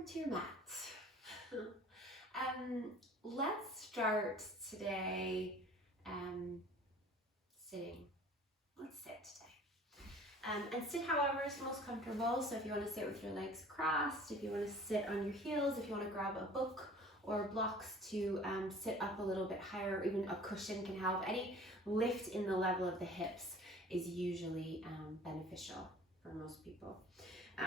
welcome to your mat. Let's start today sitting. Let's sit today. And sit however is most comfortable. So if you want to sit with your legs crossed, if you want to sit on your heels, if you want to grab a book or blocks to sit up a little bit higher, even a cushion can help. Any lift in the level of the hips is usually beneficial for most people.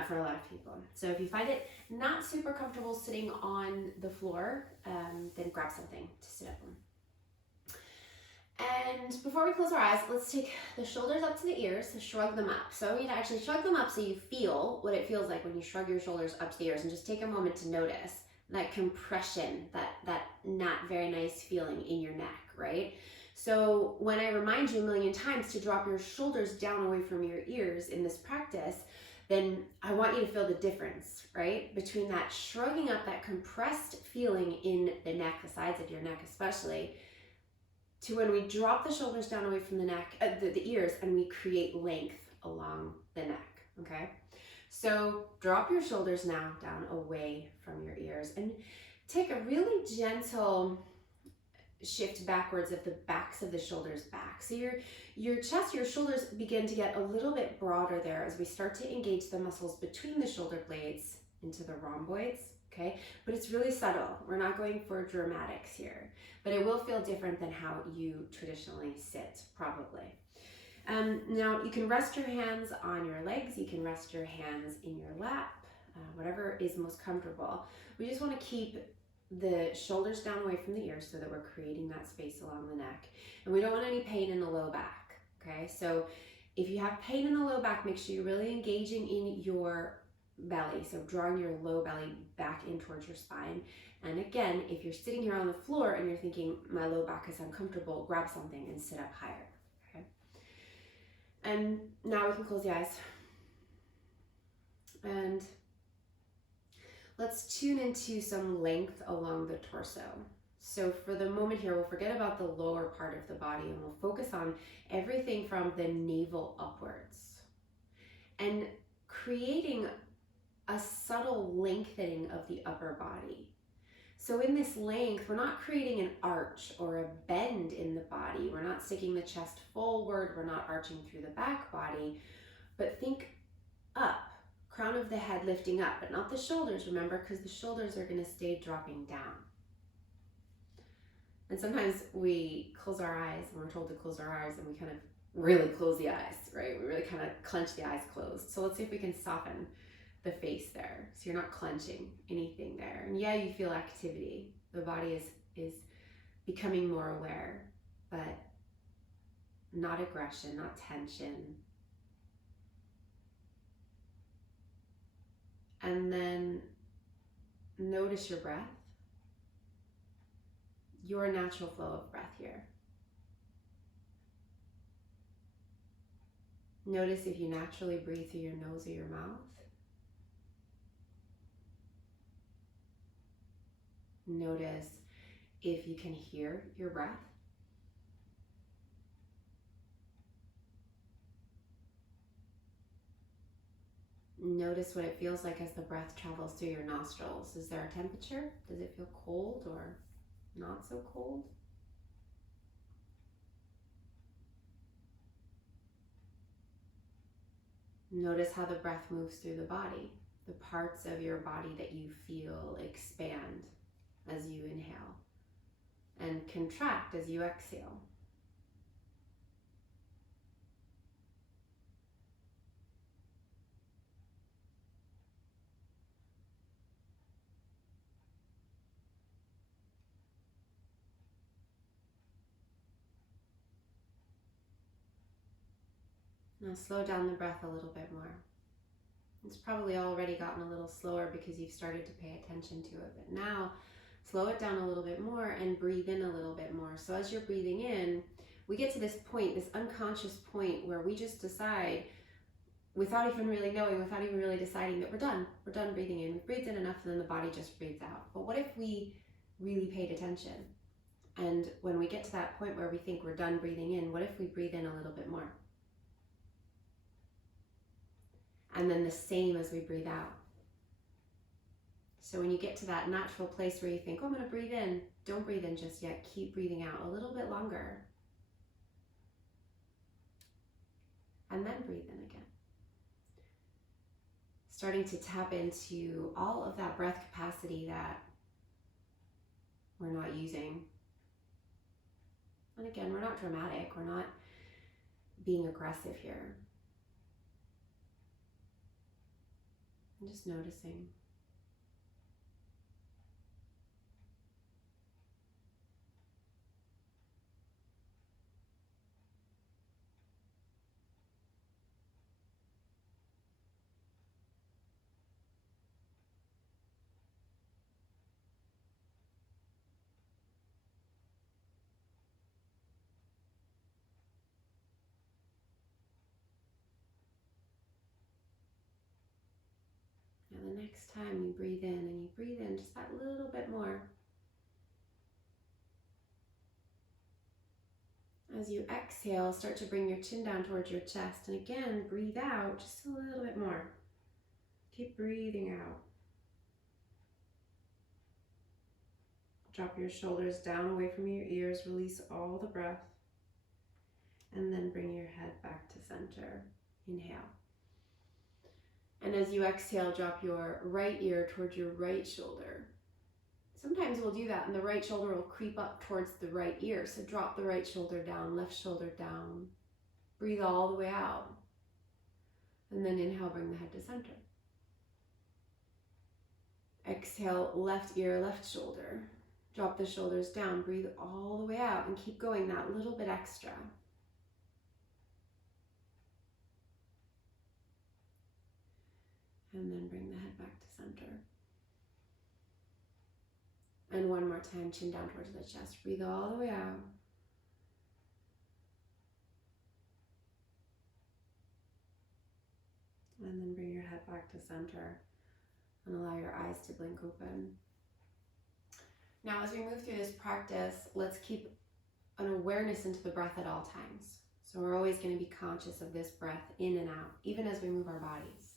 For a lot of people. So if you find it not super comfortable sitting on the floor, then grab something to sit up on. And before we close our eyes, let's take the shoulders up to the ears, so shrug them up. So I want you to actually shrug them up so you feel what it feels like when you shrug your shoulders up to the ears, and just take a moment to notice that compression, that not very nice feeling in your neck, right? So when I remind you a million times to drop your shoulders down away from your ears in this practice, then I want you to feel the difference, right? Between that shrugging up, that compressed feeling in the neck, the sides of your neck especially, to when we drop the shoulders down away from the neck, the ears, and we create length along the neck, okay? So drop your shoulders now down away from your ears and take a really gentle shift backwards of the backs of the shoulders back. So your chest, your shoulders begin to get a little bit broader there as we start to engage the muscles between the shoulder blades into the rhomboids, okay? But it's really subtle. We're not going for dramatics here, but it will feel different than how you traditionally sit, probably. Now you can rest your hands on your legs, you can rest your hands in your lap, whatever is most comfortable. We just want to keep the shoulders down away from the ears so that we're creating that space along the neck. And we don't want any pain in the low back, okay? So if you have pain in the low back, make sure you're really engaging in your belly. So drawing your low belly back in towards your spine. And again, if you're sitting here on the floor and you're thinking, my low back is uncomfortable, grab something and sit up higher, okay? And now we can close the eyes. And let's tune into some length along the torso. So for the moment here, we'll forget about the lower part of the body and we'll focus on everything from the navel upwards and creating a subtle lengthening of the upper body. So in this length, we're not creating an arch or a bend in the body. We're not sticking the chest forward. We're not arching through the back body, but think up. Crown of the head lifting up, but not the shoulders, remember, because the shoulders are going to stay dropping down. And sometimes we close our eyes, and we're told to close our eyes, and we kind of really close the eyes, right? We really kind of clench the eyes closed. So let's see if we can soften the face there. So you're not clenching anything there. And yeah, you feel activity. The body is becoming more aware, but not aggression, not tension. And then notice your breath, your natural flow of breath here. Notice if you naturally breathe through your nose or your mouth. Notice if you can hear your breath. Notice what it feels like as the breath travels through your nostrils. Is there a temperature? Does it feel cold or not so cold? Notice how the breath moves through the body, the parts of your body that you feel expand as you inhale and contract as you exhale. Now slow down the breath a little bit more. It's probably already gotten a little slower because you've started to pay attention to it, but now slow it down a little bit more and breathe in a little bit more. So as you're breathing in, we get to this point, this unconscious point where we just decide, without even really knowing, without even really deciding, that we're done breathing in. We've breathed in enough and then the body just breathes out. But what if we really paid attention? And when we get to that point where we think we're done breathing in, what if we breathe in a little bit more? And then the same as we breathe out. So when you get to that natural place where you think, oh, I'm going to breathe in, don't breathe in just yet. Keep breathing out a little bit longer. And then breathe in again. Starting to tap into all of that breath capacity that we're not using. And again, we're not dramatic. We're not being aggressive here. I'm just noticing. And the next time you breathe in and you breathe in just that little bit more. As you exhale, start to bring your chin down towards your chest. And again, breathe out just a little bit more. Keep breathing out. Drop your shoulders down away from your ears. Release all the breath. And then bring your head back to center. Inhale. And as you exhale, drop your right ear towards your right shoulder. Sometimes we'll do that and the right shoulder will creep up towards the right ear. So drop the right shoulder down, left shoulder down. Breathe all the way out. And then inhale, bring the head to center. Exhale, left ear, left shoulder. Drop the shoulders down, breathe all the way out and keep going that little bit extra. And then bring the head back to center. And one more time, chin down towards the chest. Breathe all the way out. And then bring your head back to center and allow your eyes to blink open. Now, as we move through this practice, let's keep an awareness into the breath at all times. So we're always going to be conscious of this breath in and out, even as we move our bodies.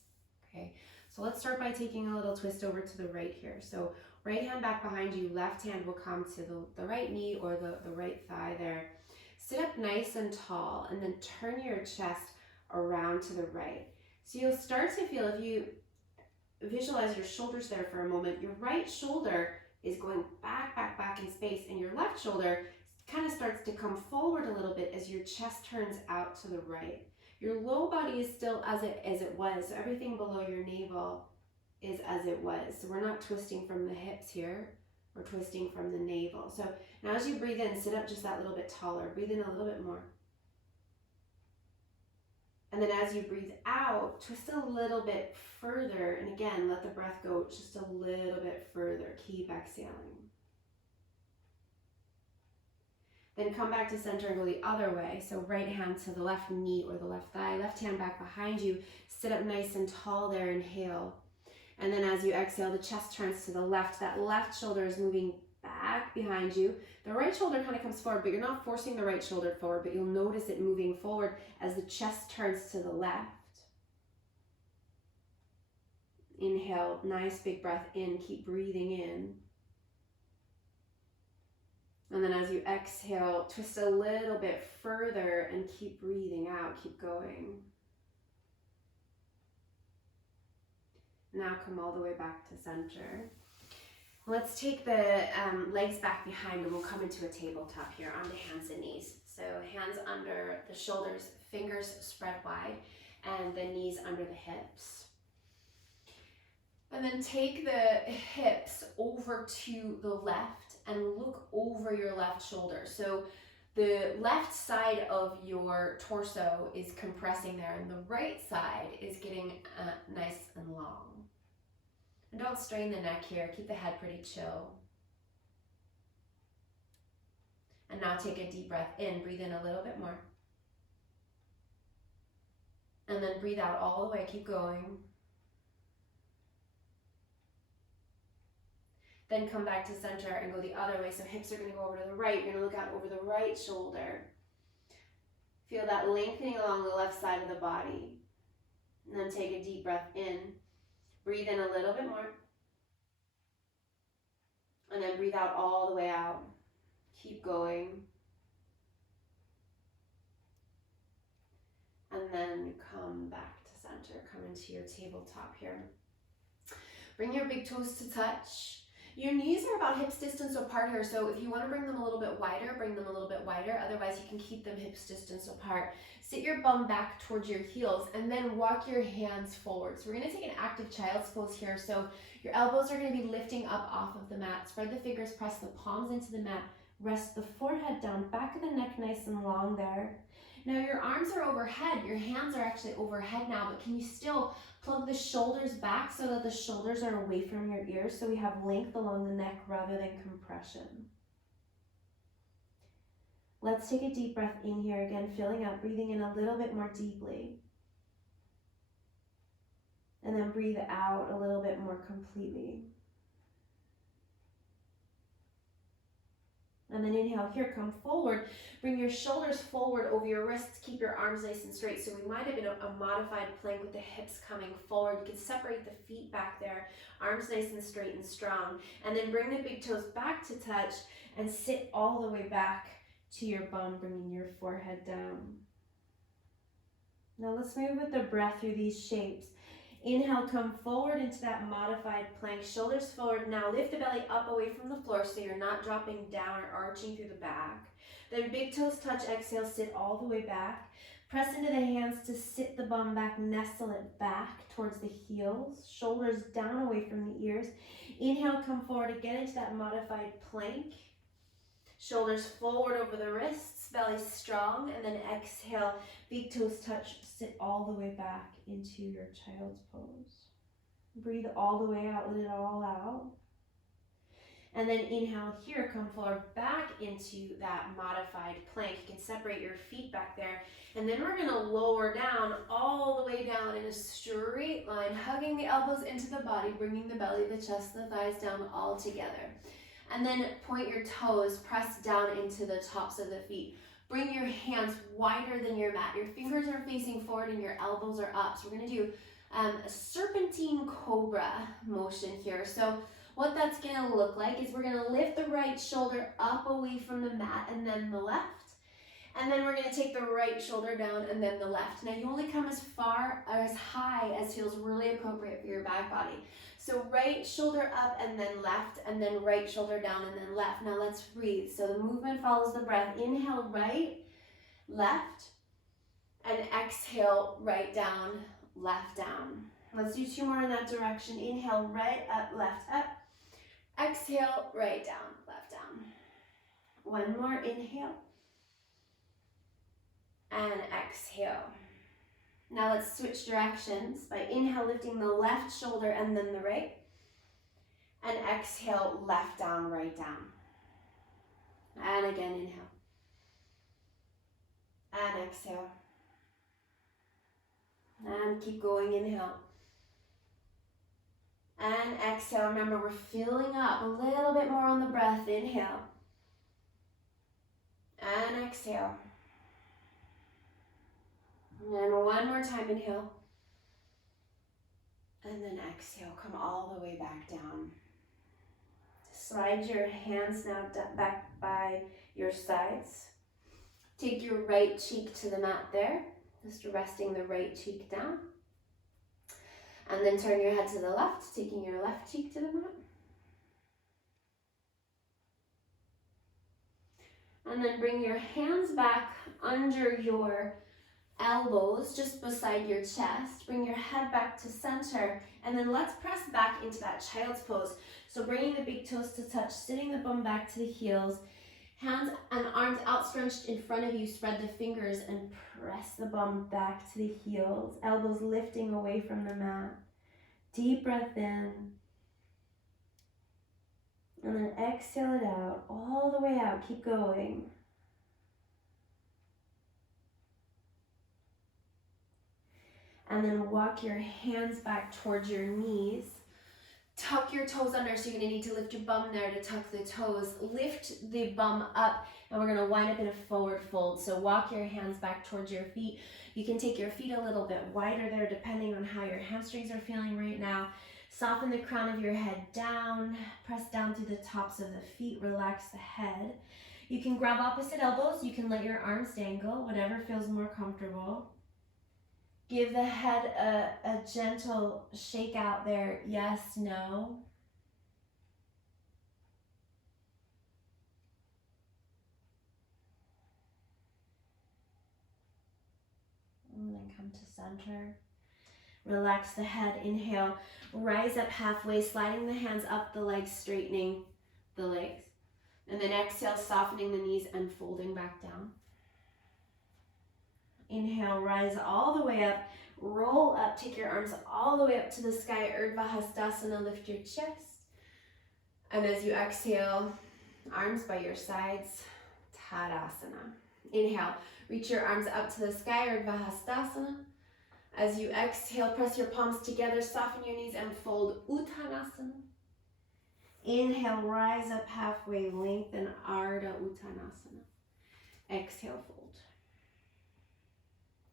Okay, so let's start by taking a little twist over to the right here. So right hand back behind you, left hand will come to the right knee or the right thigh there. Sit up nice and tall and then turn your chest around to the right. So you'll start to feel, if you visualize your shoulders there for a moment, your right shoulder is going back in space, and your left shoulder kind of starts to come forward a little bit as your chest turns out to the right. Your low body is still as it was, so everything below your navel is as it was. So we're not twisting from the hips here, we're twisting from the navel. So now as you breathe in, sit up just that little bit taller, breathe in a little bit more. And then as you breathe out, twist a little bit further. And again, let the breath go just a little bit further. Keep exhaling. Then come back to center and go the other way. So right hand to the left knee or the left thigh, left hand back behind you. Sit up nice and tall there, inhale. And then as you exhale, the chest turns to the left. That left shoulder is moving back behind you. The right shoulder kind of comes forward, but you're not forcing the right shoulder forward, but you'll notice it moving forward as the chest turns to the left. Inhale, nice big breath in, keep breathing in. And then as you exhale, twist a little bit further and keep breathing out, keep going. Now come all the way back to center. Let's take the legs back behind and we'll come into a tabletop here onto hands and knees. So hands under the shoulders, fingers spread wide, and the knees under the hips. And then take the hips over to the left and look over your left shoulder. So the left side of your torso is compressing there and the right side is getting nice and long. And don't strain the neck here, keep the head pretty chill. And now take a deep breath in, breathe in a little bit more. And then breathe out all the way, keep going. Then come back to center and go the other way. So hips are going to go over to the right. You're going to look out over the right shoulder. Feel that lengthening along the left side of the body. And then take a deep breath in. Breathe in a little bit more. And then breathe out all the way out. Keep going. And then come back to center. Come into your tabletop here. Bring your big toes to touch. Your knees are about hips distance apart here, so if you want to bring them a little bit wider, bring them a little bit wider. Otherwise, you can keep them hips distance apart. Sit your bum back towards your heels and then walk your hands forward. So we're going to take an active child's pose here. So your elbows are going to be lifting up off of the mat. Spread the fingers, press the palms into the mat. Rest the forehead down, back of the neck nice and long there. Now your arms are overhead. Your hands are actually overhead now, but can you still plug the shoulders back so that the shoulders are away from your ears, so we have length along the neck rather than compression. Let's take a deep breath in here again, filling up, breathing in a little bit more deeply. And then breathe out a little bit more completely. And then inhale here, come forward. Bring your shoulders forward over your wrists. Keep your arms nice and straight. So we might have been a modified plank with the hips coming forward. You can separate the feet back there. Arms nice and straight and strong. And then bring the big toes back to touch and sit all the way back to your bum, bringing your forehead down. Now let's move with the breath through these shapes. Inhale, come forward into that modified plank, shoulders forward. Now lift the belly up away from the floor so you're not dropping down or arching through the back. Then big toes touch, exhale, sit all the way back. Press into the hands to sit the bum back, nestle it back towards the heels, shoulders down away from the ears. Inhale, come forward to get into that modified plank. Shoulders forward over the wrists, belly strong, and then exhale, big toes touch, sit all the way back into your child's pose. Breathe all the way out, let it all out. And then inhale here, come forward back into that modified plank. You can separate your feet back there. And then we're gonna lower down, all the way down in a straight line, hugging the elbows into the body, bringing the belly, the chest, the thighs down all together. And then point your toes, press down into the tops of the feet. Bring your hands wider than your mat. Your fingers are facing forward and your elbows are up. So we're gonna do a serpentine cobra motion here. So what that's gonna look like is we're gonna lift the right shoulder up away from the mat and then the left. And then we're gonna take the right shoulder down and then the left. Now you only come as far or as high as feels really appropriate for your back body. So right shoulder up and then right shoulder down and then left. Now let's breathe. So the movement follows the breath. Inhale, right, left, and exhale, right down, left down. Let's do two more in that direction. Inhale, right, up, left, up. Exhale, right down, left down. One more, inhale. And exhale. Now let's switch directions by inhale, lifting the left shoulder and then the right. And exhale, left down, right down. And again, inhale. And exhale. And keep going, inhale. And exhale. Remember, we're filling up a little bit more on the breath. Inhale. And exhale. And one more time, inhale. And then exhale, come all the way back down. Slide your hands now back by your sides. Take your right cheek to the mat there, just resting the right cheek down. And then turn your head to the left, taking your left cheek to the mat. And then bring your hands back under your elbows, just beside your chest. Bring your head back to center. And then let's press back into that child's pose. So bringing the big toes to touch, sitting the bum back to the heels. Hands and arms outstretched in front of you. Spread the fingers and press the bum back to the heels. Elbows lifting away from the mat. Deep breath in. And then exhale it out, all the way out. Keep going. And then walk your hands back towards your knees. Tuck your toes under, so you're gonna need to lift your bum there to tuck the toes. Lift the bum up, and we're gonna wind up in a forward fold. So walk your hands back towards your feet. You can take your feet a little bit wider there, depending on how your hamstrings are feeling right now. Soften the crown of your head down. Press down through the tops of the feet. Relax the head. You can grab opposite elbows. You can let your arms dangle, whatever feels more comfortable. Give the head a gentle shake out there. Yes, no. And then come to center. Relax the head. Inhale. Rise up halfway, sliding the hands up the legs, straightening the legs. And then exhale, softening the knees and folding back down. Inhale, rise all the way up. Roll up, take your arms all the way up to the sky. Urdhva Hastasana, lift your chest. And as you exhale, arms by your sides, Tadasana. Inhale, reach your arms up to the sky, Urdhva Hastasana. As you exhale, press your palms together, soften your knees and fold, Uttanasana. Inhale, rise up halfway, lengthen Ardha Uttanasana. Exhale, fold.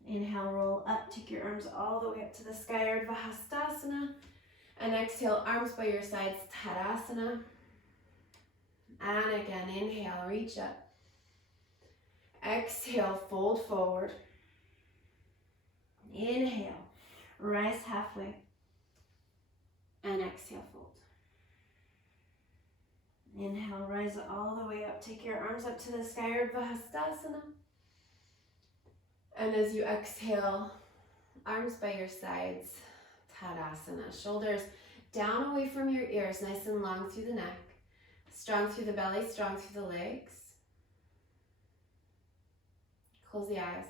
Inhale, roll up, take your arms all the way up to the sky, Urdhva Hastasana. And exhale, arms by your sides, Tadasana. And again, inhale, reach up. Exhale, fold forward. Inhale, rise halfway. And exhale, fold. Inhale, rise all the way up. Take your arms up to the sky, Urdhva Hastasana. And as you exhale, arms by your sides, Tadasana. Shoulders down away from your ears, nice and long through the neck. Strong through the belly, strong through the legs. Close the eyes.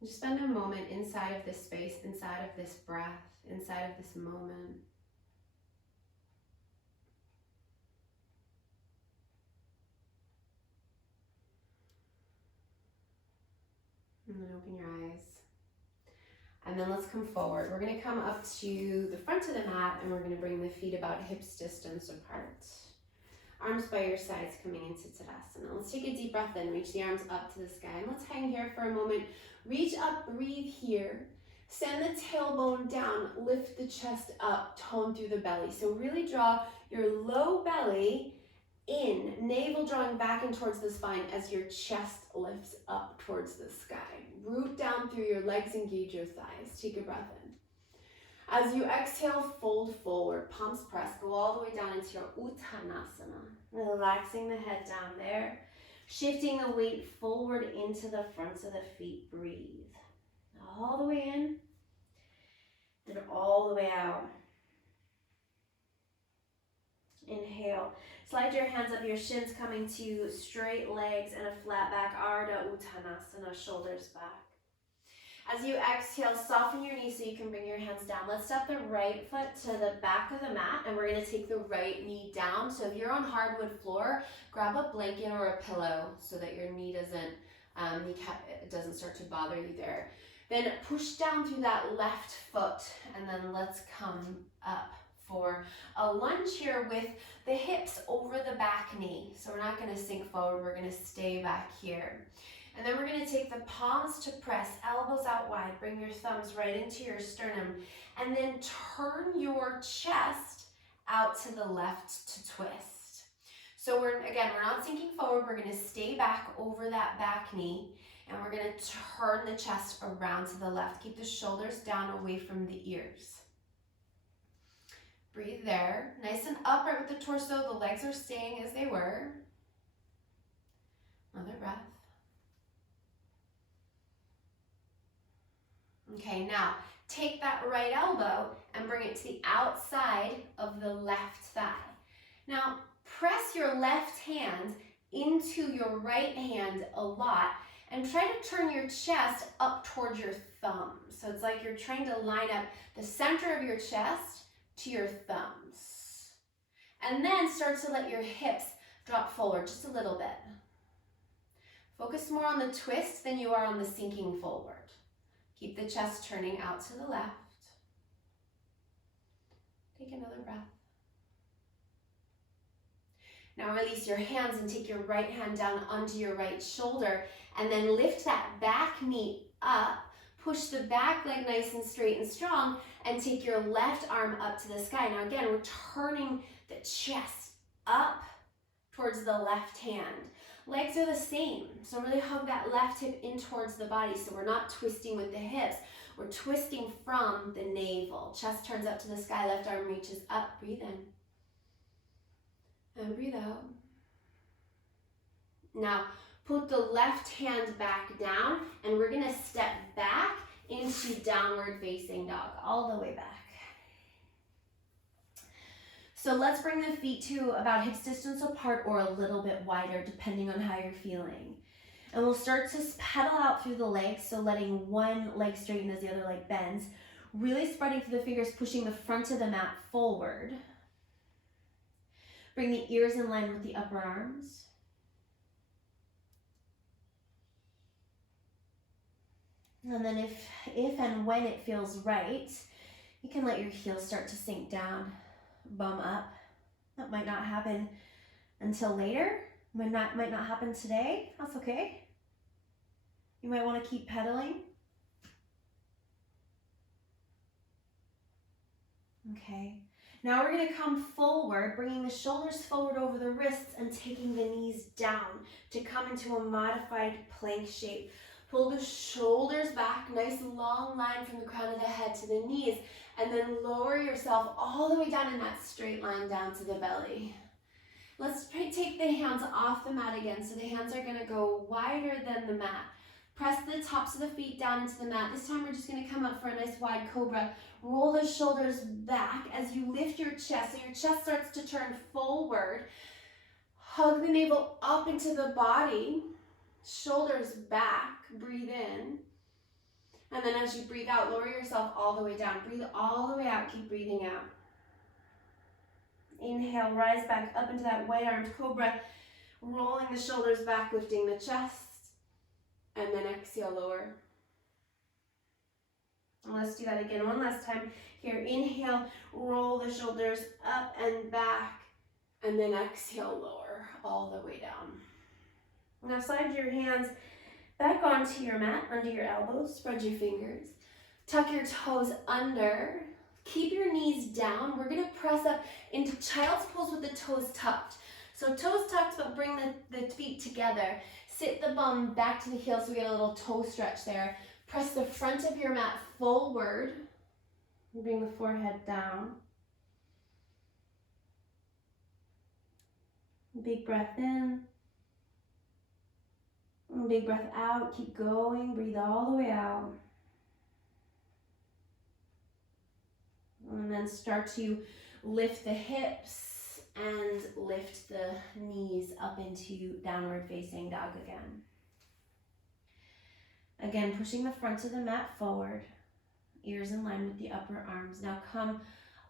Just spend a moment inside of this space, inside of this breath, inside of this moment. And then open your eyes. And then let's come forward. We're going to come up to the front of the mat and we're going to bring the feet about hips distance apart. Arms by your sides coming into Tadasana. Let's take a deep breath in. Reach the arms up to the sky. And let's hang here for a moment. Reach up, breathe here. Send the tailbone down. Lift the chest up. Tone through the belly. So really draw your low belly in, navel drawing back and towards the spine as your chest lifts up towards the sky. Root down through your legs, engage your thighs. Take a breath in. As you exhale, fold forward, palms press, go all the way down into your Uttanasana. Relaxing the head down there, shifting the weight forward into the fronts of the feet. Breathe. All the way in, then all the way out. Inhale. Slide your hands up, your shins coming to straight legs and a flat back, Ardha Uttanasana, shoulders back. As you exhale, soften your knees so you can bring your hands down. Let's step the right foot to the back of the mat and we're going to take the right knee down. So if you're on hardwood floor, grab a blanket or a pillow so that your knee doesn't start to bother you there. Then push down through that left foot and then let's come up for a lunge here with the hips over the back knee. So we're not going to sink forward, we're going to stay back here. And then we're going to take the palms to press, elbows out wide, bring your thumbs right into your sternum, and then turn your chest out to the left to twist. So we're not sinking forward, we're going to stay back over that back knee, and we're going to turn the chest around to the left. Keep the shoulders down away from the ears. Breathe there, nice and upright with the torso, the legs are staying as they were. Another breath. Okay, now take that right elbow and bring it to the outside of the left thigh. Now press your left hand into your right hand a lot and try to turn your chest up towards your thumb. So it's like you're trying to line up the center of your chest to your thumbs. And then start to let your hips drop forward just a little bit. Focus more on the twist than you are on the sinking forward. Keep the chest turning out to the left. Take another breath. Now release your hands and take your right hand down onto your right shoulder and then lift that back knee up. Push the back leg nice and straight and strong, and take your left arm up to the sky. Now again, we're turning the chest up towards the left hand. Legs are the same, so really hug that left hip in towards the body, so we're not twisting with the hips. We're twisting from the navel. Chest turns up to the sky, left arm reaches up. Breathe in. And breathe out. Now, put the left hand back down, and we're gonna step back into downward facing dog, all the way back. So let's bring the feet to about hips distance apart or a little bit wider, depending on how you're feeling. And we'll start to pedal out through the legs, so letting one leg straighten as the other leg bends, really spreading through the fingers, pushing the front of the mat forward. Bring the ears in line with the upper arms. And then if and when it feels right, you can let your heels start to sink down, bum up. That might not happen until later. Might not happen today. That's okay. You might want to keep pedaling. Okay. Now we're going to come forward, bringing the shoulders forward over the wrists and taking the knees down to come into a modified plank shape. Pull the shoulders back, nice long line from the crown of the head to the knees, and then lower yourself all the way down in that straight line down to the belly. Let's take the hands off the mat again. So the hands are going to go wider than the mat. Press the tops of the feet down into the mat. This time we're just going to come up for a nice wide cobra. Roll the shoulders back as you lift your chest. So your chest starts to turn forward. Hug the navel up into the body. Shoulders back. Breathe in. And then as you breathe out, lower yourself all the way down. Breathe all the way out. Keep breathing out. Inhale, rise back up into that wide armed cobra. Rolling the shoulders back, lifting the chest. And then exhale, lower. And let's do that again one last time. Here, inhale, roll the shoulders up and back. And then exhale, lower, all the way down. Now slide your hands back onto your mat, under your elbows. Spread your fingers. Tuck your toes under. Keep your knees down. We're going to press up into child's pose with the toes tucked. So toes tucked, but bring the feet together. Sit the bum back to the heel so we get a little toe stretch there. Press the front of your mat forward. Bring the forehead down. Big breath in. Big breath out. Keep going. Breathe all the way out. And then start to lift the hips and lift the knees up into downward facing dog again. Again, pushing the front of the mat forward, ears in line with the upper arms. Now come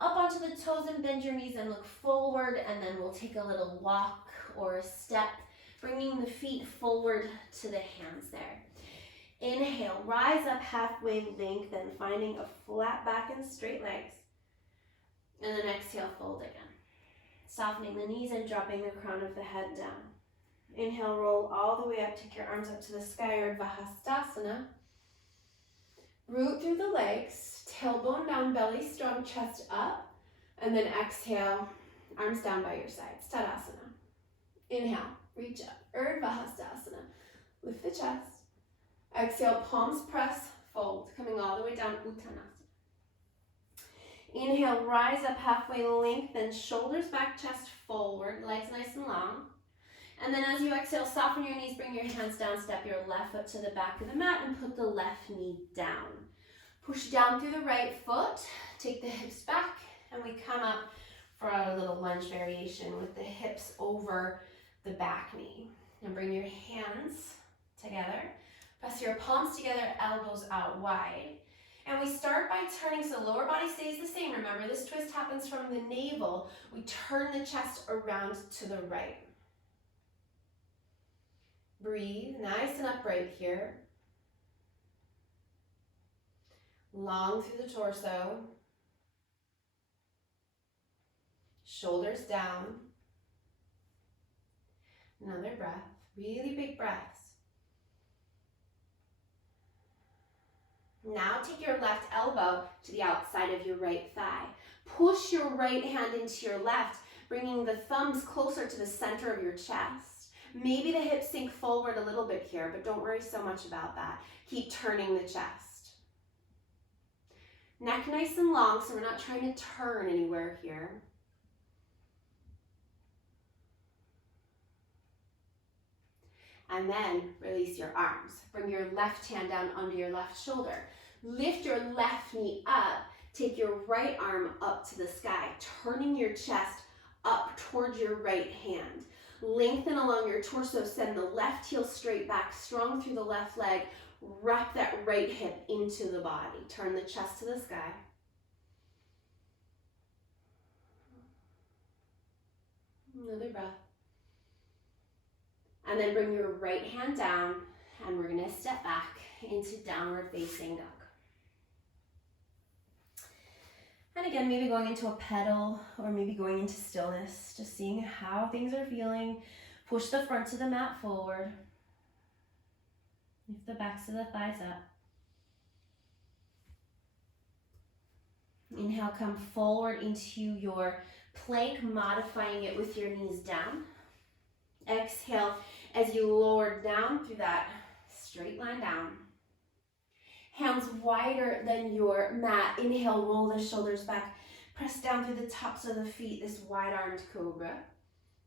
up onto the toes and bend your knees and look forward, and then we'll take a little walk or a step, bringing the feet forward to the hands there. Inhale, rise up halfway, lengthen, finding a flat back and straight legs. And then exhale, fold again. Softening the knees and dropping the crown of the head down. Inhale, roll all the way up, take your arms up to the sky, Urdhva Hastasana. Root through the legs, tailbone down, belly strong, chest up. And then exhale, arms down by your sides, Tadasana. Inhale, reach up, Urdhva Hastasana. Lift the chest. Exhale, palms press, fold, coming all the way down, Uttanasana. Inhale, rise up halfway, lengthen, shoulders back, chest forward, legs nice and long. And then as you exhale, soften your knees, bring your hands down, step your left foot to the back of the mat and put the left knee down. Push down through the right foot, take the hips back, and we come up for a little lunge variation with the hips over the back knee. And bring your hands together, press your palms together, elbows out wide. And we start by turning, so lower body stays the same. Remember, this twist happens from the navel. We turn the chest around to the right. Breathe, nice and upright here. Long through the torso. Shoulders down. Another breath, really big breaths. Now take your left elbow to the outside of your right thigh. Push your right hand into your left, bringing the thumbs closer to the center of your chest. Maybe the hips sink forward a little bit here, but don't worry so much about that. Keep turning the chest. Neck nice and long, so we're not trying to turn anywhere here. And then release your arms. Bring your left hand down under your left shoulder. Lift your left knee up. Take your right arm up to the sky, turning your chest up towards your right hand. Lengthen along your torso. Send the left heel straight back, strong through the left leg. Wrap that right hip into the body. Turn the chest to the sky. Another breath. And then bring your right hand down, and we're gonna step back into downward facing dog. And again, maybe going into a pedal or maybe going into stillness, just seeing how things are feeling. Push the front of the mat forward. Lift the backs of the thighs up. Inhale, come forward into your plank, modifying it with your knees down. Exhale as you lower down through that straight line down. Hands wider than your mat. Inhale, roll the shoulders back. Press down through the tops of the feet, this wide-armed cobra.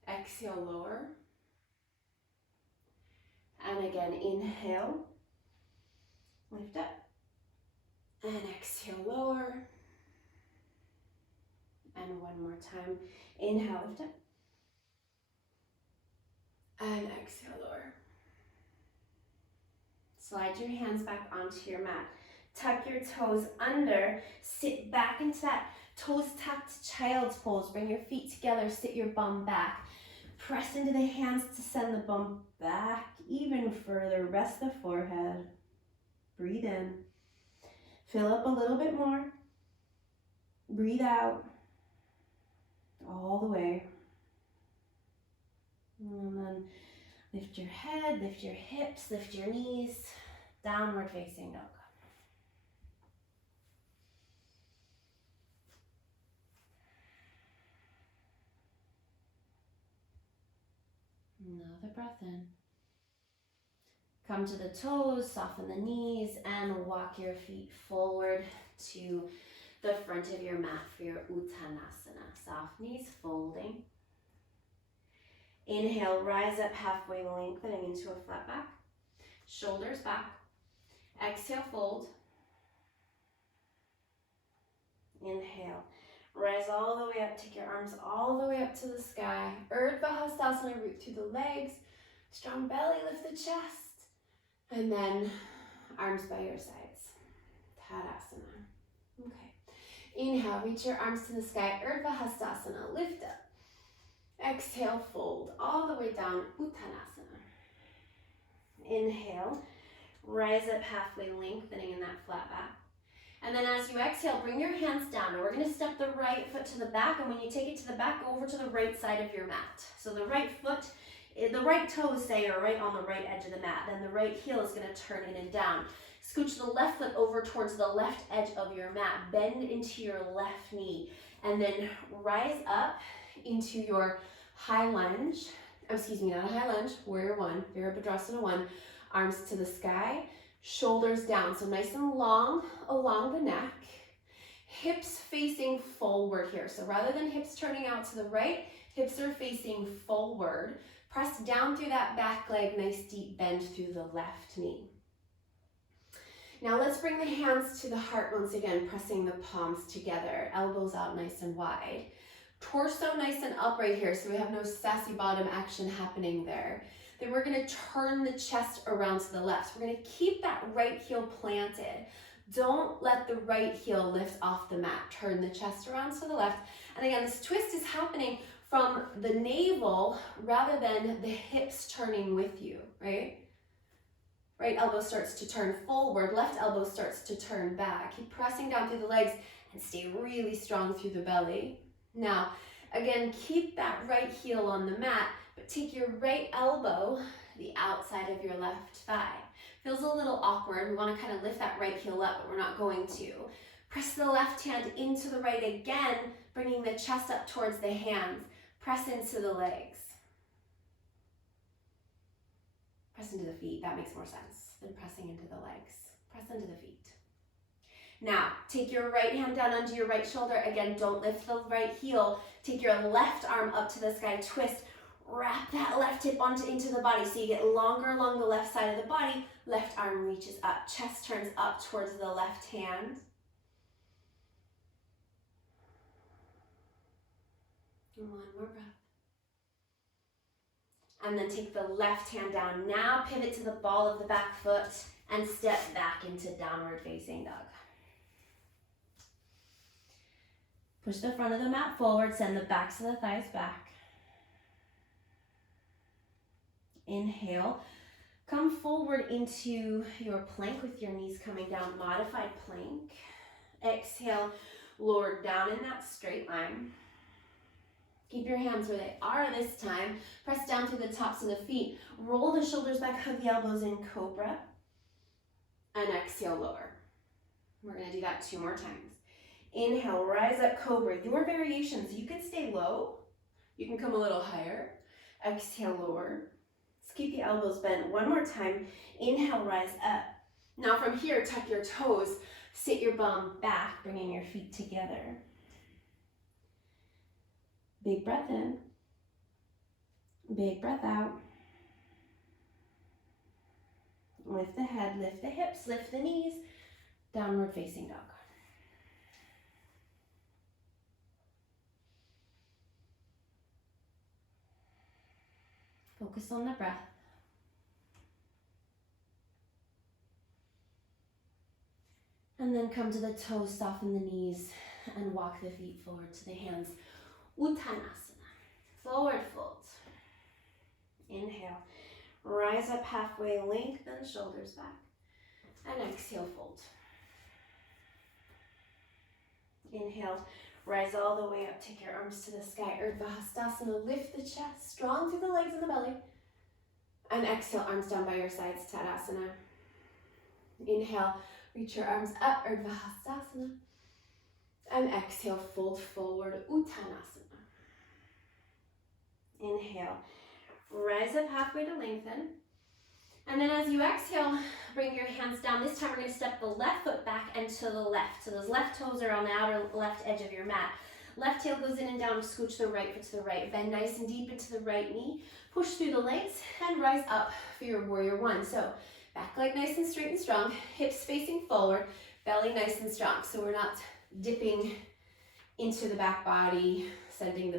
Exhale, lower. And again, inhale. Lift up. And exhale, lower. And one more time. Inhale, lift up. And exhale, lower. Slide your hands back onto your mat. Tuck your toes under. Sit back into that toes tucked child's pose. Bring your feet together. Sit your bum back. Press into the hands to send the bum back even further. Rest the forehead. Breathe in. Fill up a little bit more. Breathe out. All the way. And then lift your head, lift your hips, lift your knees, downward facing dog. Another breath in. Come to the toes, soften the knees, and walk your feet forward to the front of your mat for your Uttanasana. Soft knees folding. Inhale, rise up halfway, lengthening into a flat back. Shoulders back. Exhale, fold. Inhale, rise all the way up. Take your arms all the way up to the sky. Urdhva Hastasana, root through the legs. Strong belly, lift the chest. And then arms by your sides. Tadasana. Okay. Inhale, reach your arms to the sky. Urdhva Hastasana, lift up. Exhale, fold all the way down, Uttanasana. Inhale, rise up halfway, lengthening in that flat back. And then as you exhale, bring your hands down. And we're going to step the right foot to the back. And when you take it to the back, go over to the right side of your mat. So the right foot, the right toes, say, are right on the right edge of the mat. Then the right heel is going to turn in and down. Scooch the left foot over towards the left edge of your mat. Bend into your left knee. And then rise up into your high lunge, not a high lunge, warrior one, Virabhadrasana 1, arms to the sky, shoulders down, so nice and long along the neck, hips facing forward here. So rather than hips turning out to the right, hips are facing forward. Press down through that back leg, nice deep bend through the left knee. Now let's bring the hands to the heart once again, pressing the palms together, elbows out nice and wide. Torso nice and upright here, so we have no sassy bottom action happening there. Then we're going to turn the chest around to the left. So we're going to keep that right heel planted. Don't let the right heel lift off the mat. Turn the chest around to the left. And again, this twist is happening from the navel rather than the hips turning with you, right? Right elbow starts to turn forward, left elbow starts to turn back. Keep pressing down through the legs and stay really strong through the belly. Now, again, keep that right heel on the mat, but take your right elbow the outside of your left thigh. Feels a little awkward. We want to kind of lift that right heel up, but we're not going to. Press the left hand into the right again, bringing the chest up towards the hands. Press into the legs. Press into the feet. That makes more sense than pressing into the legs. Press into the feet. Now, take your right hand down onto your right shoulder. Again, don't lift the right heel. Take your left arm up to the sky, twist. Wrap that left hip into the body so you get longer along the left side of the body. Left arm reaches up. Chest turns up towards the left hand. And one more breath. And then take the left hand down. Now pivot to the ball of the back foot and step back into downward facing dog. Push the front of the mat forward, send the backs of the thighs back. Inhale, come forward into your plank with your knees coming down, modified plank. Exhale, lower down in that straight line. Keep your hands where they are this time. Press down through the tops of the feet. Roll the shoulders back, hug the elbows in, cobra. And exhale, lower. We're gonna do that 2 more times. Inhale, rise up, cobra. Your variations, you can stay low. You can come a little higher. Exhale, lower. Let's keep the elbows bent. 1 more time. Inhale, rise up. Now from here, tuck your toes. Sit your bum back, bringing your feet together. Big breath in. Big breath out. Lift the head, lift the hips, lift the knees. Downward facing dog. Focus on the breath. And then come to the toes, soften the knees, and walk the feet forward to the hands. Uttanasana, forward fold. Inhale, rise up halfway, lengthen shoulders back, and exhale, fold. Inhale, rise all the way up, take your arms to the sky, Urdhva Hastasana, lift the chest, strong through the legs and the belly, and exhale, arms down by your sides, Tadasana. Inhale, reach your arms up, Urdhva Hastasana, and exhale, fold forward, Uttanasana. Inhale, rise up halfway to lengthen. And then as you exhale, bring your hands down. This time we're going to step the left foot back and to the left. So those left toes are on the outer left edge of your mat. Left heel goes in and down, scooch the right foot to the right. Bend nice and deep into the right knee. Push through the legs and rise up for your warrior 1. So back leg nice and straight and strong. Hips facing forward. Belly nice and strong. So we're not dipping into the back body, sending the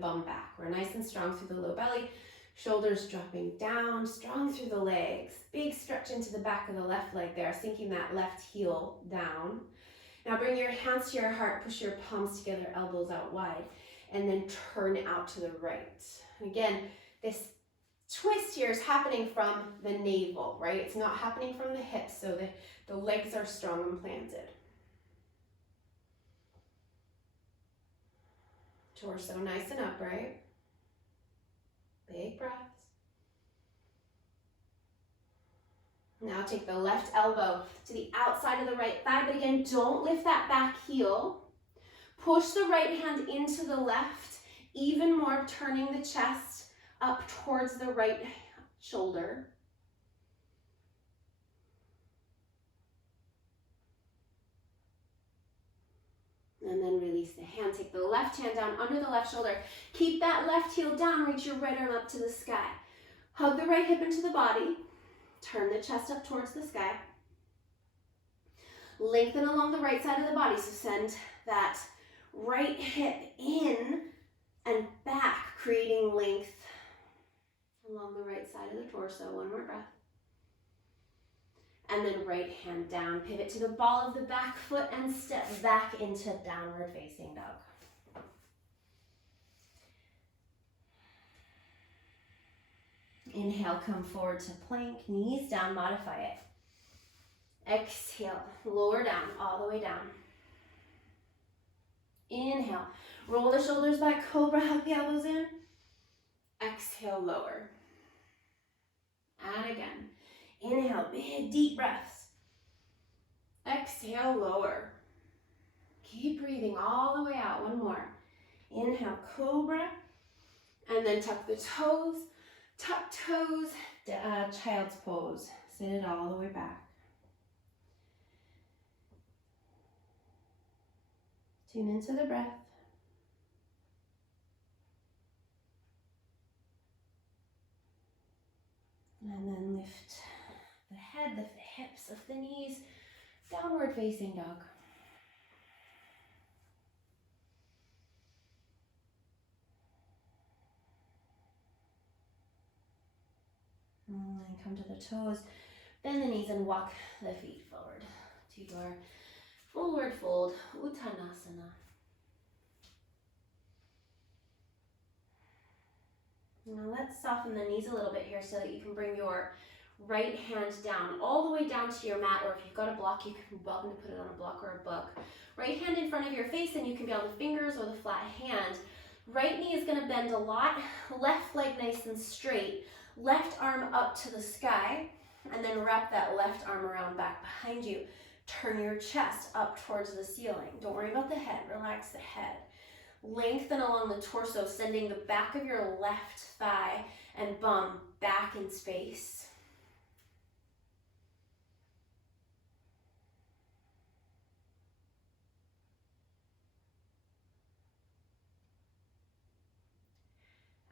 bum back. We're nice and strong through the low belly. Shoulders dropping down, strong through the legs. Big stretch into the back of the left leg there, sinking that left heel down. Now bring your hands to your heart, push your palms together, elbows out wide, and then turn out to the right. Again, this twist here is happening from the navel, right? It's not happening from the hips, so the legs are strong and planted. Torso nice and upright. Big breaths. Now take the left elbow to the outside of the right thigh, but again, don't lift that back heel. Push the right hand into the left, even more, turning the chest up towards the right shoulder. And then release the hand. Take the left hand down under the left shoulder. Keep that left heel down. Reach your right arm up to the sky. Hug the right hip into the body. Turn the chest up towards the sky. Lengthen along the right side of the body. So send that right hip in and back, creating length along the right side of the torso. 1 more breath. And then right hand down, pivot to the ball of the back foot and step back into downward facing dog. Inhale, come forward to plank, knees down, modify it. Exhale, lower down, all the way down. Inhale, roll the shoulders back, cobra, hug the elbows in. Exhale, lower. And again. Inhale, big deep breaths. Exhale, lower. Keep breathing all the way out. One more. Inhale, cobra. And then tuck the toes. Tuck toes, child's pose. Sit it all the way back. Tune into the breath. And then lift the head, lift the hips, lift the knees. Downward facing dog. And then come to the toes. Bend the knees and walk the feet forward to your forward fold, Uttanasana. Now let's soften the knees a little bit here so that you can bring your right hand down, all the way down to your mat, or if you've got a block, you can be welcome to put it on a block or a book. Right hand in front of your face, and you can be on the fingers or the flat hand. Right knee is going to bend a lot, left leg nice and straight, left arm up to the sky, and then wrap that left arm around back behind you. Turn your chest up towards the ceiling. Don't worry about the head, relax the head. Lengthen along the torso, sending the back of your left thigh and bum back in space.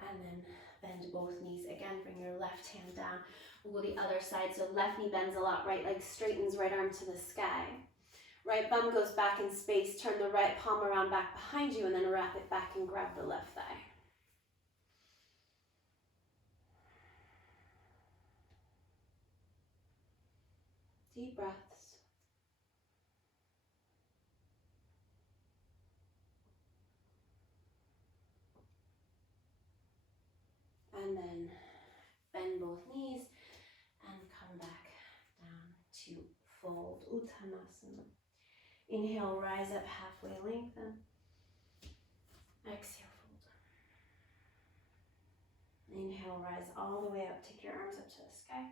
And then bend both knees. Again, bring your left hand down. We'll go the other side. So left knee bends a lot, right leg straightens, right arm to the sky. Right bum goes back in space. Turn the right palm around back behind you and then wrap it back and grab the left thigh. Deep breaths. And then bend both knees and come back down to fold, Uttanasana. Inhale, rise up halfway, lengthen. Exhale, fold. Inhale, rise all the way up, take your arms up to the sky.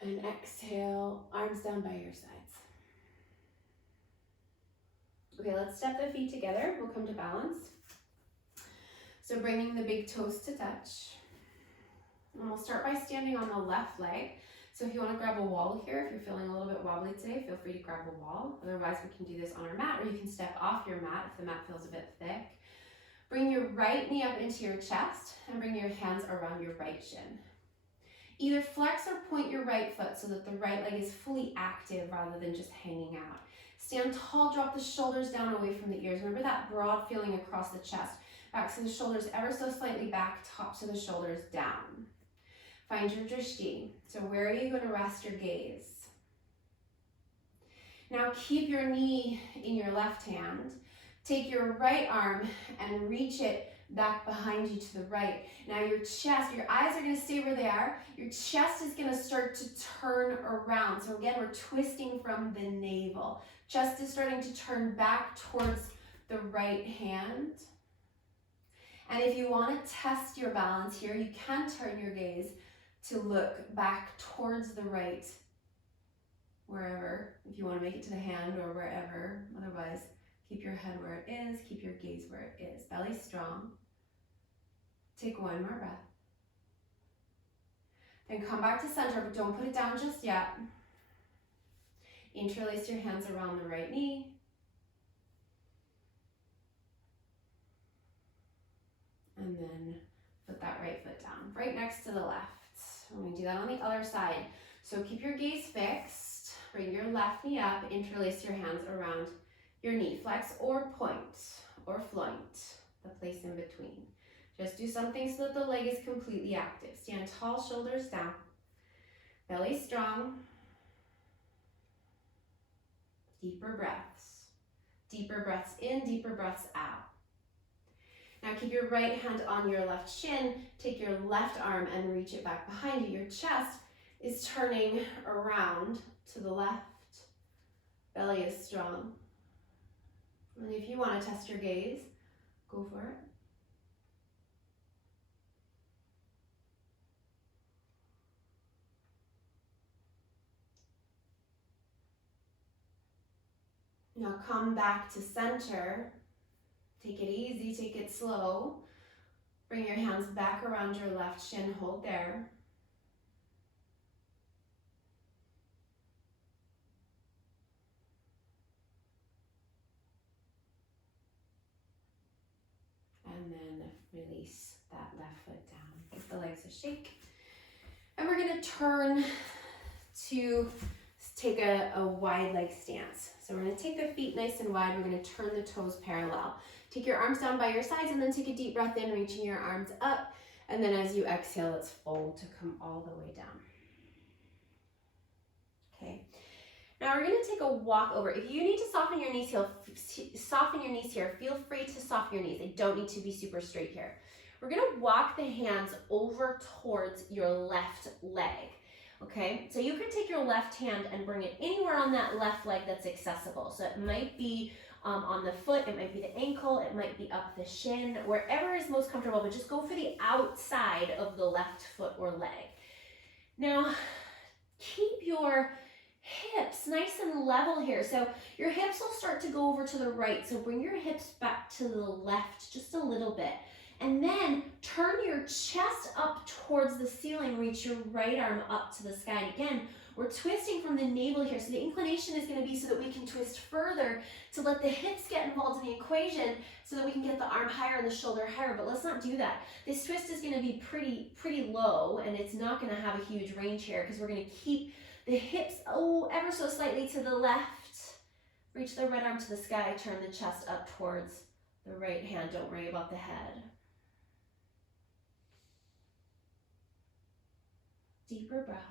And exhale, arms down by your sides. Okay, let's step the feet together. We'll come to balance. So bringing the big toes to touch. And we'll start by standing on the left leg. So if you want to grab a wall here, if you're feeling a little bit wobbly today, feel free to grab a wall. Otherwise, we can do this on our mat, or you can step off your mat if the mat feels a bit thick. Bring your right knee up into your chest and bring your hands around your right shin. Either flex or point your right foot so that the right leg is fully active rather than just hanging out. Stand tall, drop the shoulders down away from the ears. Remember that broad feeling across the chest. Back to the shoulders ever so slightly back, top to the shoulders down. Find your drishti. So where are you going to rest your gaze? Now keep your knee in your left hand. Take your right arm and reach it back behind you to the right. Now your chest, your eyes are going to stay where they are. Your chest is going to start to turn around. So again, we're twisting from the navel. Chest is starting to turn back towards the right hand. And if you want to test your balance here, you can turn your gaze to look back towards the right, wherever, if you want to make it to the hand or wherever. Otherwise, keep your head where it is, keep your gaze where it is. Belly strong. Take one more breath. Then come back to center, but don't put it down just yet. Interlace your hands around the right knee. And then put that right foot down, right next to the left. We're gonna do that on the other side. So keep your gaze fixed, bring your left knee up, interlace your hands around your knee. Flex or point or floint, the place in between. Just do something so that the leg is completely active. Stand tall, shoulders down, belly strong. Deeper breaths. Deeper breaths in, deeper breaths out. Now keep your right hand on your left shin, take your left arm and reach it back behind you. Your chest is turning around to the left. Belly is strong. And if you want to test your gaze, go for it. Now come back to center. Take it easy, take it slow. Bring your hands back around your left shin, hold there. And then release that left foot down. Give the legs a shake. And we're gonna turn to take a wide leg stance. So we're gonna take the feet nice and wide. We're gonna turn the toes parallel. Take your arms down by your sides and then take a deep breath in, reaching your arms up. And then as you exhale, let's fold to come all the way down. Okay. Now we're gonna take a walk over. If you need to soften your knees here, feel free to soften your knees. They don't need to be super straight here. We're gonna walk the hands over towards your left leg. Okay, so you can take your left hand and bring it anywhere on that left leg that's accessible. So it might be on the foot, it might be the ankle, it might be up the shin, wherever is most comfortable, but just go for the outside of the left foot or leg. Now, keep your hips nice and level here. So your hips will start to go over to the right. So bring your hips back to the left just a little bit. And then turn your chest up towards the ceiling, reach your right arm up to the sky. And again, we're twisting from the navel here. So the inclination is going to be so that we can twist further to let the hips get involved in the equation so that we can get the arm higher and the shoulder higher. But let's not do that. This twist is going to be pretty low, and it's not going to have a huge range here because we're going to keep the hips ever so slightly to the left. Reach the right arm to the sky. Turn the chest up towards the right hand. Don't worry about the head. Deeper breaths.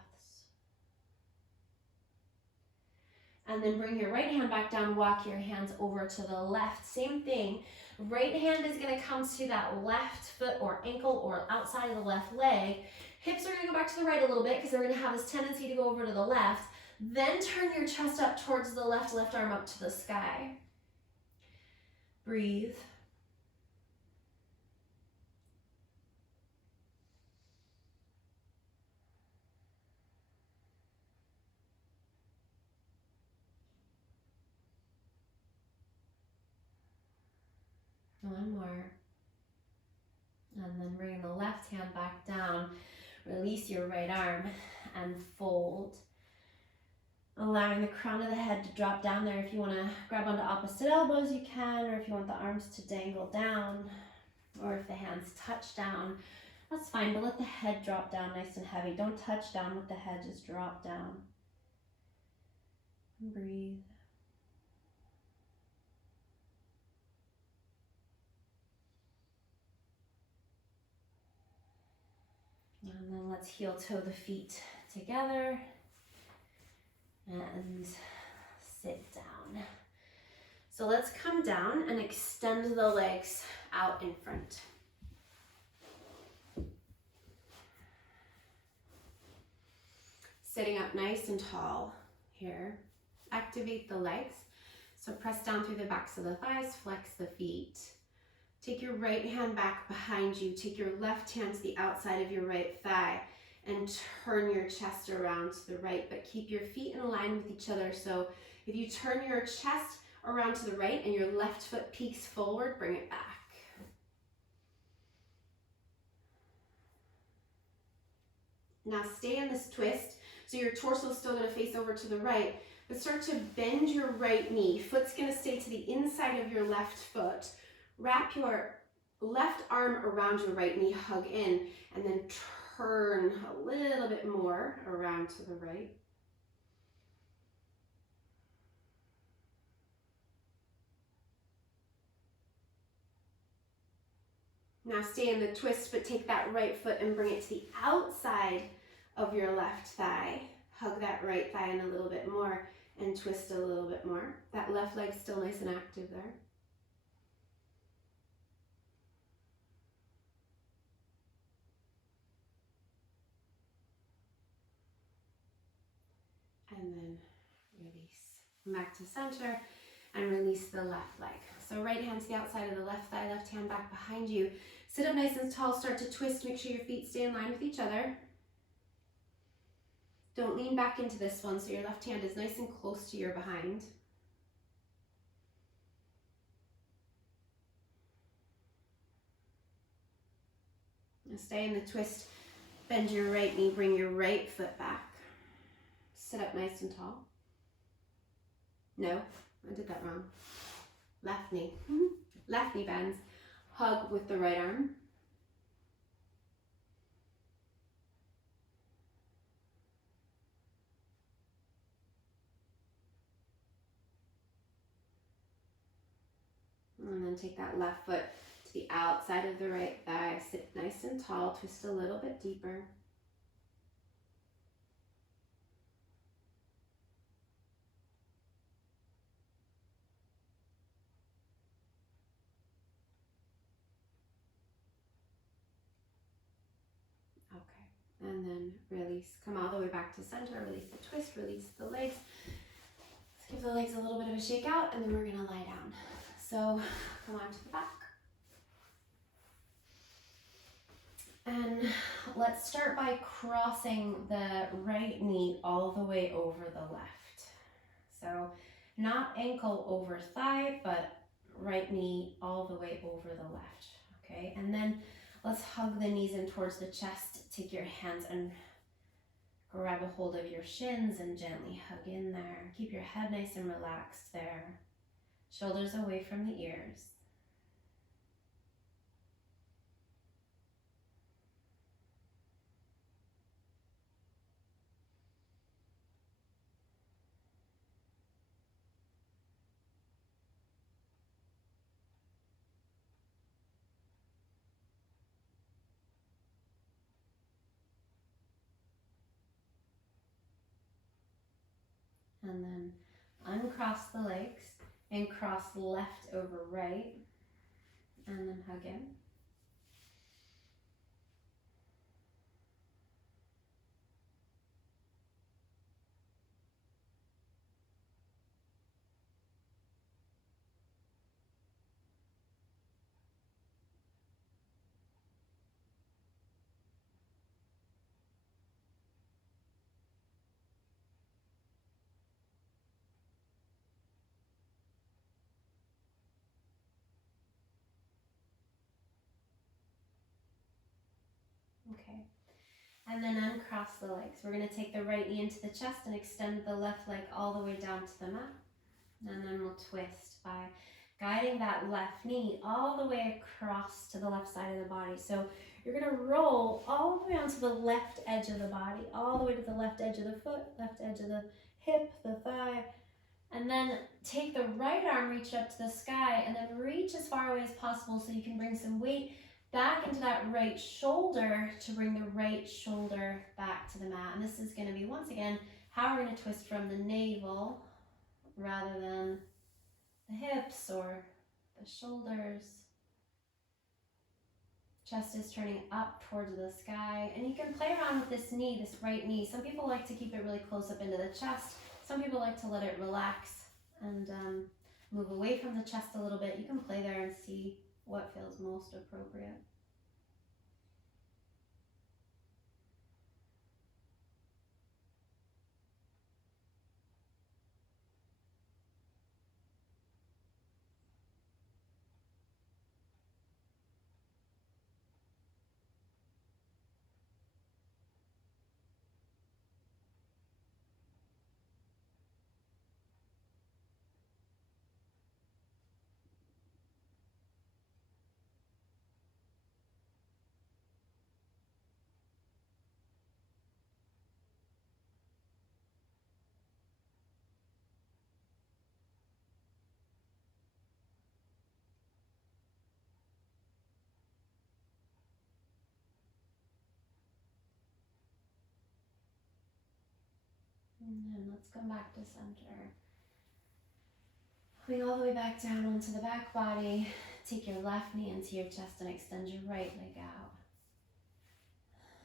And then bring your right hand back down, walk your hands over to the left. Same thing. Right hand is going to come to that left foot or ankle or outside of the left leg. Hips are going to go back to the right a little bit because they're going to have this tendency to go over to the left. Then turn your chest up towards the left arm up to the sky. Breathe. One more. And then bring the left hand back down. Release your right arm and fold. Allowing the crown of the head to drop down there. If you want to grab onto opposite elbows, you can, or if you want the arms to dangle down, or if the hands touch down, that's fine, but let the head drop down nice and heavy. Don't touch down with the head, just drop down. And breathe. And then let's heel toe the feet together and sit down. So let's come down and extend the legs out in front. Sitting up nice and tall here. Activate the legs. So press down through the backs of the thighs, flex the feet. Take your right hand back behind you. Take your left hand to the outside of your right thigh and turn your chest around to the right, but keep your feet in line with each other. So if you turn your chest around to the right and your left foot peeks forward, bring it back. Now stay in this twist. So your torso is still going to face over to the right, but start to bend your right knee. Foot's going to stay to the inside of your left foot. Wrap your left arm around your right knee, hug in, and then turn a little bit more around to the right. Now stay in the twist, but take that right foot and bring it to the outside of your left thigh. Hug that right thigh in a little bit more and twist a little bit more. That left leg's still nice and active there. And then release. Back to center and release the left leg. So right hand to the outside of the left thigh, left hand back behind you. Sit up nice and tall, start to twist, make sure your feet stay in line with each other. Don't lean back into this one so your left hand is nice and close to your behind. Stay in the twist. Bend your right knee, bring your right foot back. Sit up nice and tall. No, I did that wrong. Left knee. Left knee bends. Hug with the right arm. And then take that left foot to the outside of the right thigh. Sit nice and tall. Twist a little bit deeper. Okay. And then release. Come all the way back to center. Release the twist. Release the legs. Let's give the legs a little bit of a shake out, and then we're going to lie down. So come on to the back. And let's start by crossing the right knee all the way over the left. So not ankle over thigh, but right knee all the way over the left. Okay, and then let's hug the knees in towards the chest. Take your hands and grab a hold of your shins and gently hug in there. Keep your head nice and relaxed there. Shoulders away from the ears. And then uncross the legs and cross left over right, and then hug in. Okay, and then uncross the legs. We're going to take the right knee into the chest and extend the left leg all the way down to the mat. And then we'll twist by guiding that left knee all the way across to the left side of the body. So you're going to roll all the way onto the left edge of the body, all the way to the left edge of the foot, left edge of the hip, the thigh. And then take the right arm, reach up to the sky, and then reach as far away as possible so you can bring some weight back into that right shoulder to bring the right shoulder back to the mat. And this is going to be, once again, how we're going to twist from the navel rather than the hips or the shoulders. Chest is turning up towards the sky. And you can play around with this knee, this right knee. Some people like to keep it really close up into the chest. Some people like to let it relax and move away from the chest a little bit. You can play there and see what feels most appropriate. And then let's come back to center. Coming all the way back down onto the back body. Take your left knee into your chest and extend your right leg out.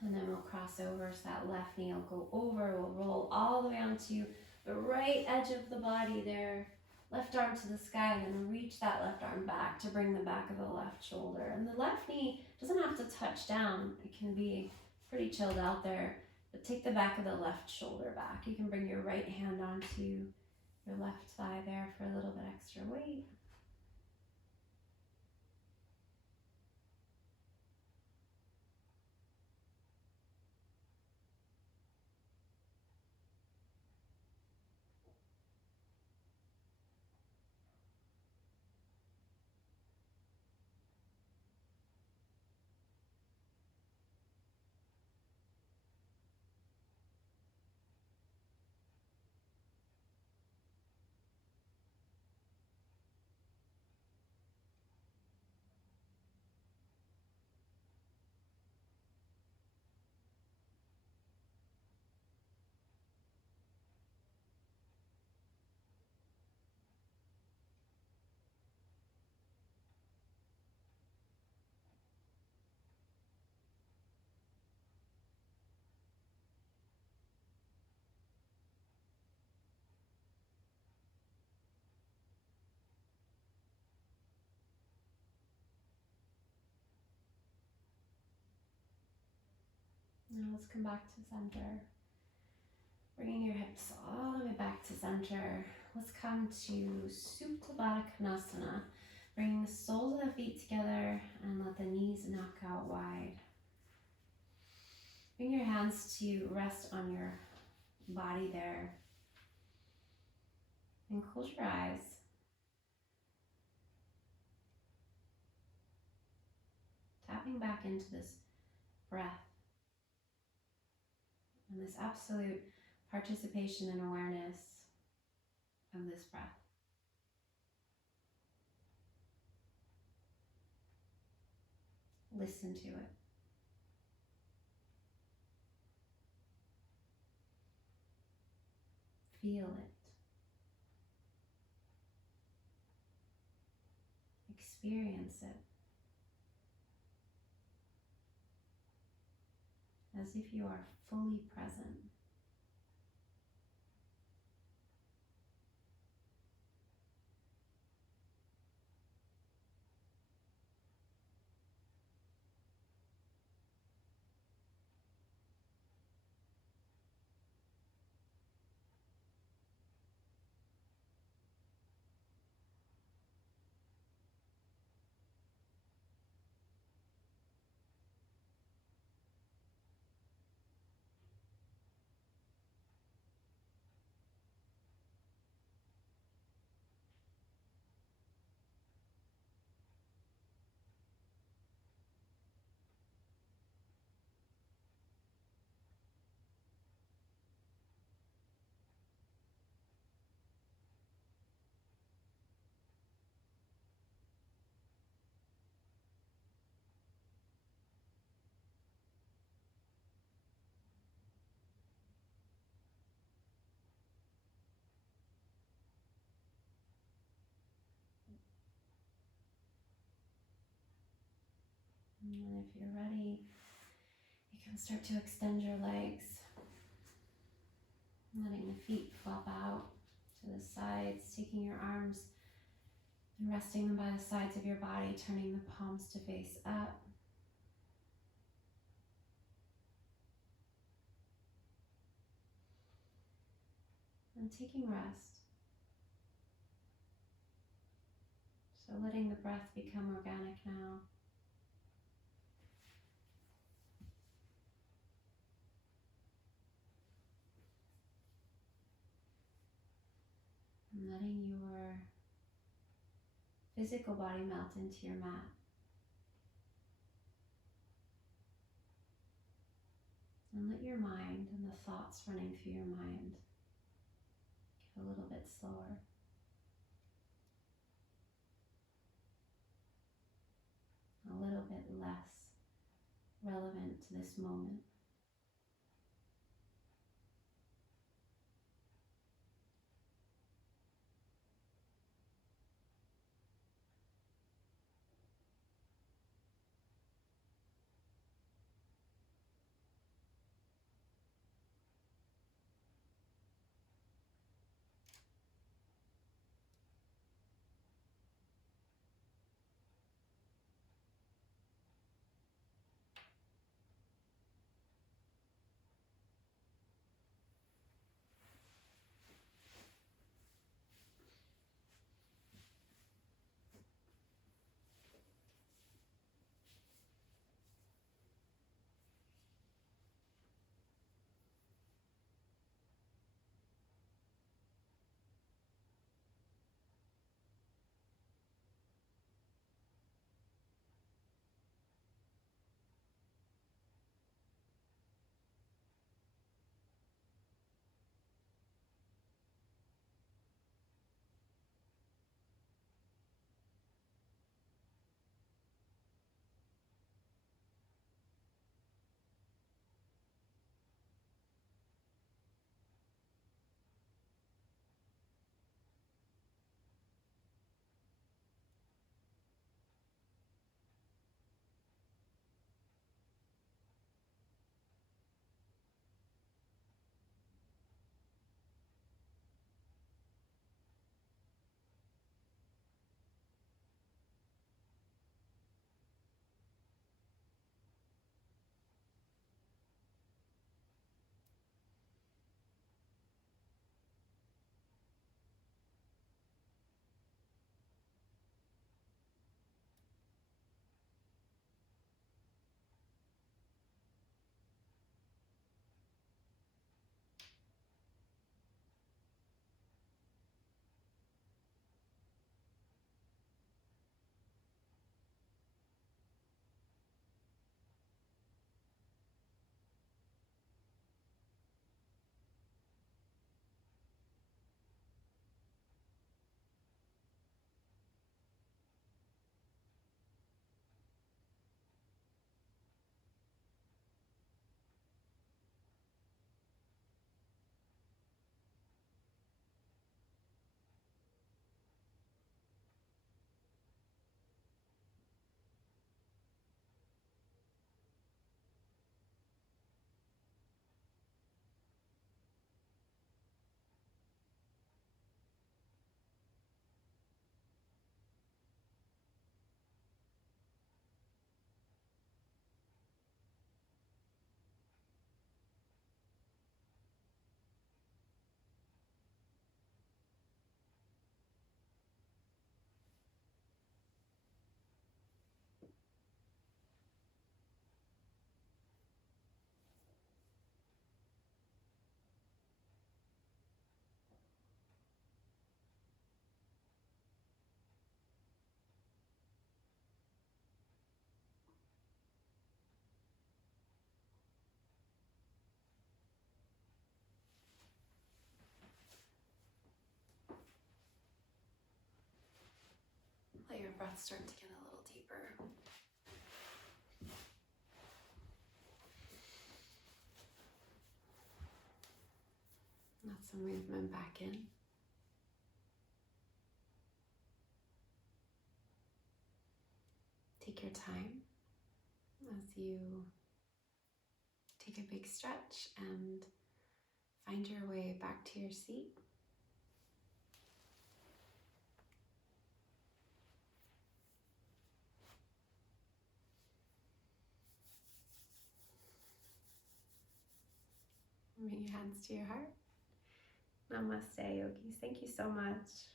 And then we'll cross over, so that left knee will go over. We'll roll all the way onto the right edge of the body there. Left arm to the sky, and then reach that left arm back to bring the back of the left shoulder. And the left knee doesn't have to touch down. It can be pretty chilled out there. But take the back of the left shoulder back. You can bring your right hand onto your left thigh there for a little bit extra weight. Now let's come back to center. Bringing your hips all the way back to center. Let's come to Supta Baddha Konasana. Bring the soles of the feet together and let the knees knock out wide. Bring your hands to rest on your body there. And close your eyes. Tapping back into this breath and this absolute participation and awareness of this breath. Listen to it. Feel it. Experience it. As if you are fully present. And if you're ready, you can start to extend your legs, letting the feet flop out to the sides, taking your arms and resting them by the sides of your body, turning the palms to face up. And taking rest. So letting the breath become organic now. And letting your physical body melt into your mat. And let your mind and the thoughts running through your mind get a little bit slower. A little bit less relevant to this moment. Let your breath start to get a little deeper. Let some movement back in. Take your time as you take a big stretch and find your way back to your seat. Bring your hands to your heart. Namaste, yogis. Thank you so much